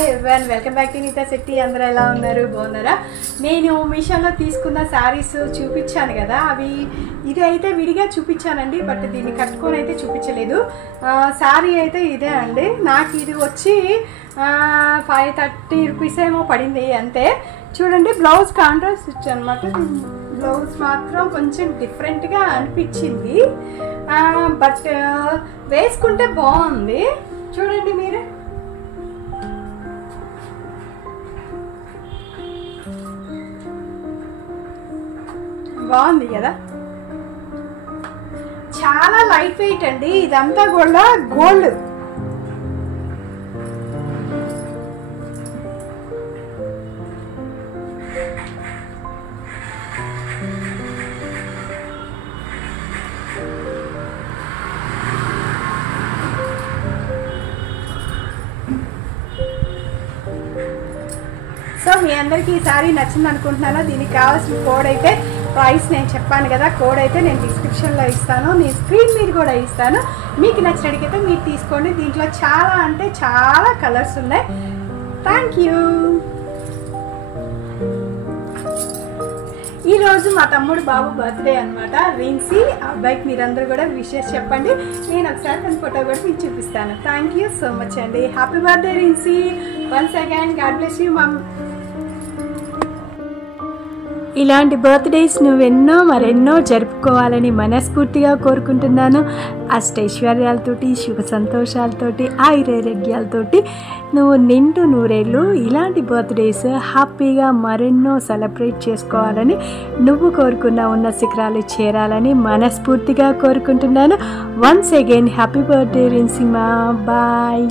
Hi everyone, welcome back to Neeta Shetty. అందరూ ఎలా ఉన్నారు? బాగున్నారా? నేను మీషోలో తీసుకున్న శారీస్ చూపించాను కదా, అవి ఇది అయితే విడిగా చూపించానండి, బట్ దీన్ని కట్టుకొని అయితే చూపించలేదు. శారీ అయితే ఇదే అండి. నాకు ఇది వచ్చి 530 రూపీస్ ఏమో పడింది అంతే. చూడండి, బ్లౌజ్ కాంట్రాస్ట్ ఇచ్చాను అనమాట. బ్లౌజ్ మాత్రం కొంచెం డిఫరెంట్గా అనిపించింది, బట్ వేసుకుంటే బాగుంది. చూడండి మీరు, బాగుంది కదా. చాలా లైట్ వెయిట్ అండి. ఇదంతా కూడా గోల్డ్. సో మీ అందరికీ ఈ సారీ నచ్చింది అనుకుంటున్నాను. దీనికి కావాల్సిన కోడ్ అయితే, ప్రైస్ నేను చెప్పాను కదా, కోడ్ అయితే నేను డిస్క్రిప్షన్లో ఇస్తాను, నేను స్క్రీన్ మీద కూడా ఇస్తాను. మీకు నచ్చినట్టుకైతే మీరు తీసుకోండి. దీంట్లో చాలా అంటే చాలా కలర్స్ ఉన్నాయి. Thank you. ఈరోజు మా తమ్ముడు బాబు బర్త్డే అనమాట, రిన్సీ. అబ్బాయికి మీరందరూ కూడా విషెస్ చెప్పండి. నేను ఒకసారి తన ఫోటో కూడా మీకు చూపిస్తాను. థ్యాంక్ యూ సో మచ్ అండి. Happy birthday Rinsi. Once again God bless you mom. ఇలాంటి బర్త్డేస్ నువ్వెన్నో మరెన్నో జరుపుకోవాలని మనస్ఫూర్తిగా కోరుకుంటున్నాను. అష్టైశ్వర్యాలతోటి, సుఖ సంతోషాలతోటి, ఆయురారోగ్యాలతోటి నువ్వు నిండు నూరేళ్ళు ఇలాంటి బర్త్డేస్ హ్యాపీగా మరెన్నో సెలబ్రేట్ చేసుకోవాలని, నువ్వు కోరుకున్న ఉన్న శిఖరాలు చేరాలని మనస్ఫూర్తిగా కోరుకుంటున్నాను. వన్స్ అగైన్ హ్యాపీ బర్త్డే రిన్సిమా. బాయ్.